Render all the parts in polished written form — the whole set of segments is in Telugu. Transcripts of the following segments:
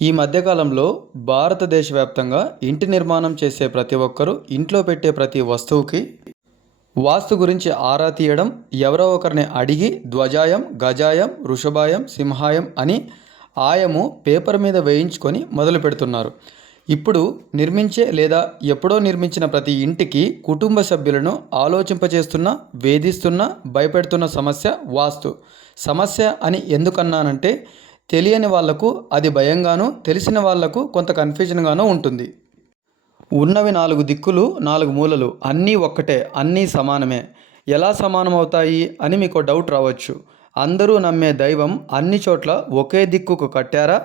ఈ మధ్యకాలంలో భారతదేశ వ్యాప్తంగా ఇంటి నిర్మాణం చేసే ప్రతి ఒక్కరూ ఇంట్లో పెట్టే ప్రతి వస్తువుకి వాస్తు గురించి ఆరా తీయడం, ఎవరో ఒకరిని అడిగి ధ్వజాయం, గజాయం, వృషభాయం, సింహాయం అని ఆయము పేపర్ మీద వేయించుకొని మొదలు పెడుతున్నారు. ఇప్పుడు నిర్మించే లేదా ఎప్పుడో నిర్మించిన ప్రతి ఇంటికి కుటుంబ సభ్యులను ఆలోచింపచేస్తున్న, వేధిస్తున్న, భయపెడుతున్న సమస్య వాస్తు సమస్య అని ఎందుకన్నానంటే, తెలియని వాళ్లకు అది భయంగానూ, తెలిసిన వాళ్లకు కొంత కన్ఫ్యూజన్గానూ ఉంటుంది. ఉన్నవి 4 దిక్కులు, 4 మూలలు, అన్నీ ఒక్కటే, అన్నీ సమానమే. ఎలా సమానమవుతాయి అని మీకు డౌట్ రావచ్చు. అందరూ నమ్మే దైవం అన్ని చోట్ల ఒకే దిక్కుకు కట్టారా,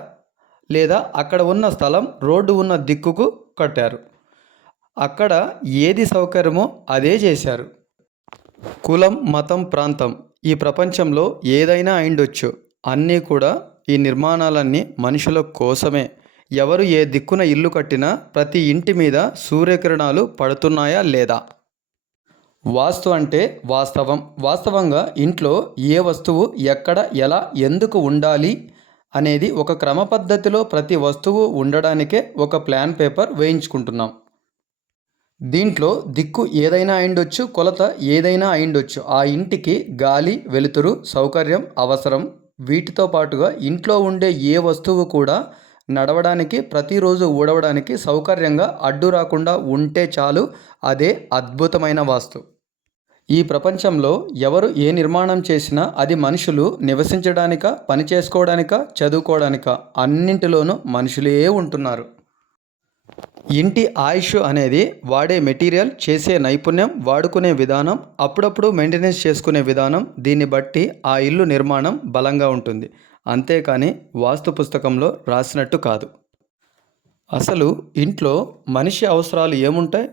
లేదా అక్కడ ఉన్న స్థలం రోడ్డు ఉన్న దిక్కుకు కట్టారు? అక్కడ ఏది సౌకర్యమో అదే చేశారు. కులం, మతం, ప్రాంతం ఈ ప్రపంచంలో ఏదైనా అయిండొచ్చు. అన్నీ కూడా ఈ నిర్మాణాలన్నీ మనుషుల కోసమే. ఎవరు ఏ దిక్కున ఇల్లు కట్టినా ప్రతి ఇంటి మీద సూర్యకిరణాలు పడుతున్నాయా లేదా? వాస్తు అంటే వాస్తవం. వాస్తవంగా ఇంట్లో ఏ వస్తువు ఎక్కడ, ఎలా, ఎందుకు ఉండాలి అనేది ఒక క్రమ పద్ధతిలో ప్రతి వస్తువు ఉండడానికే ఒక ప్లాన్ పేపర్ వేయించుకుంటున్నాం. దీంట్లో దిక్కు ఏదైనా అయిండొచ్చు, కొలత ఏదైనా అయిండొచ్చు. ఆ ఇంటికి గాలి, వెలుతురు, సౌకర్యం అవసరం. వీటితో పాటుగా ఇంట్లో ఉండే ఏ వస్తువు కూడా నడవడానికి, ప్రతిరోజు ఊడవడానికి సౌకర్యంగా అడ్డు రాకుండా ఉంటే చాలు. అదే అద్భుతమైన వాస్తు. ఈ ప్రపంచంలో ఎవరు ఏ నిర్మాణం చేసినా అది మనుషులు నివసించడానికా, పని చేసుకోవడానికా, చదువుకోవడానికా, అన్నింటిలోనూ మనుషులే ఉంటున్నారు. ఇంటి ఆయుష్ అనేది వాడే మెటీరియల్, చేసే నైపుణ్యం, వాడుకునే విధానం, అప్పుడప్పుడు మెయింటెనెన్స్ చేసుకునే విధానం, దీన్ని బట్టి ఆ ఇల్లు నిర్మాణం బలంగా ఉంటుంది. అంతేకాని వాస్తు పుస్తకంలో రాసినట్టు కాదు. అసలు ఇంట్లో మనిషి అవసరాలు ఏముంటాయి?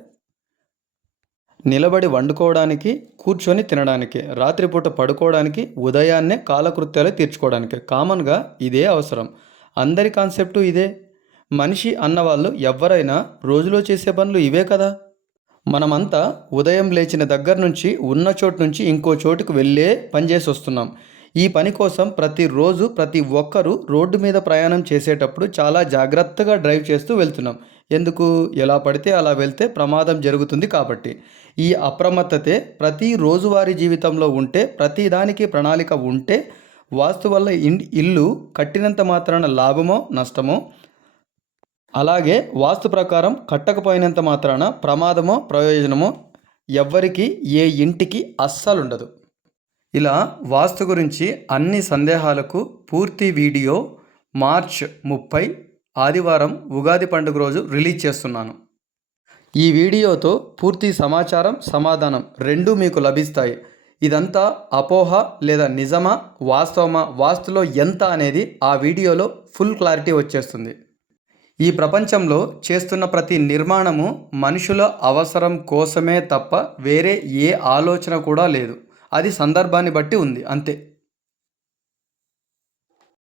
నిలబడి వండుకోవడానికి, కూర్చొని తినడానికి, రాత్రిపూట పడుకోవడానికి, ఉదయాన్నే కాలకృత్యాలు తీర్చుకోవడానికి. కామన్గా ఇదే అవసరం. అందరి కాన్సెప్టు ఇదే. మనిషి అన్నవాళ్ళు ఎవ్వరైనా రోజులో చేసే పనులు ఇవే కదా. మనమంతా ఉదయం లేచిన దగ్గర నుంచి ఉన్న చోటు నుంచి ఇంకో చోటుకు వెళ్ళే పనిచేసి వస్తున్నాం. ఈ పని కోసం ప్రతిరోజు ప్రతి ఒక్కరూ రోడ్డు మీద ప్రయాణం చేసేటప్పుడు చాలా జాగ్రత్తగా డ్రైవ్ చేస్తూ వెళ్తున్నాం. ఎందుకు? ఎలా పడితే అలా వెళ్తే ప్రమాదం జరుగుతుంది కాబట్టి. ఈ అప్రమత్తతే ప్రతి రోజువారీ జీవితంలో ఉంటే, ప్రతిదానికి ప్రణాళిక ఉంటే, వాస్తు వల్ల ఇల్లు కట్టినంత మాత్రాన లాభమో నష్టమో, అలాగే వాస్తు ప్రకారం కట్టకపోయినంత మాత్రాన ప్రమాదమో ప్రయోజనమో ఎవ్వరికి, ఏ ఇంటికి అస్సలుండదు. ఇలా వాస్తు గురించి అన్ని సందేహాలకు పూర్తి వీడియో మార్చ్ 30 ఆదివారం ఉగాది పండుగ రోజు రిలీజ్ చేస్తున్నాను. ఈ వీడియోతో పూర్తి సమాచారం, సమాధానం రెండూ మీకు లభిస్తాయి. ఇదంతా అపోహ లేదా నిజమా, వాస్తవమా, వాస్తులో ఎంత అనేది ఆ వీడియోలో ఫుల్ క్లారిటీ వచ్చేస్తుంది. ఈ ప్రపంచంలో చేస్తున్న ప్రతి నిర్మాణము మనుషుల అవసరం కోసమే తప్ప వేరే ఏ ఆలోచన కూడా లేదు. అది సందర్భాన్ని బట్టి ఉంది, అంతే.